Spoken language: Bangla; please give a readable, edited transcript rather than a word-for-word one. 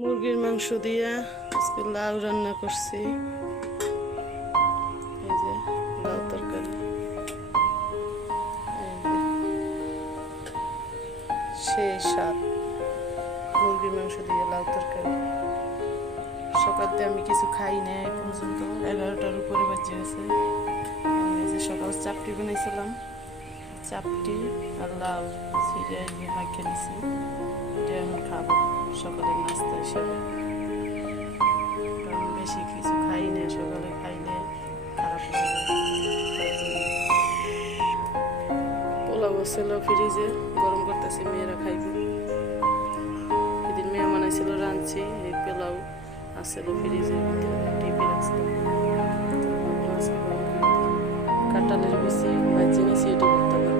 মুরগির মাংস দিয়ে আজকে লাউ রান্না করছি। এই যে লাউ তরকারি, এই যে সেই স্বাদ মুরগির মাংস দিয়ে লাউ তরকারি। সকালতে আমি কিছু খাই না এই পর্যন্ত, 11টার উপরে বাজে গেছে। এই যে সকাল চাপটি বানাইছিলাম, চাপটি আর লাউ ছিঁড়ে মাখিয়ে নিছি, এটা আমি খাবো সকালের নাস্তা হিসেবে। কারণ বেশি কিছু খাই না, সকালে খাইলে খারাপ লাগে। পোলাও ছিল ফ্রিজে, গরম করতেছি, মেয়েরা খাইবে। এদিন মেয়ে বানাইছিল, রাঁধছি। এই পোলাও আসছিল ফ্রিজের ভিতরে, টিপে রাখছিলাম। কাঁঠালের বেশি ভাজি নিছি, এটি করতে পারি।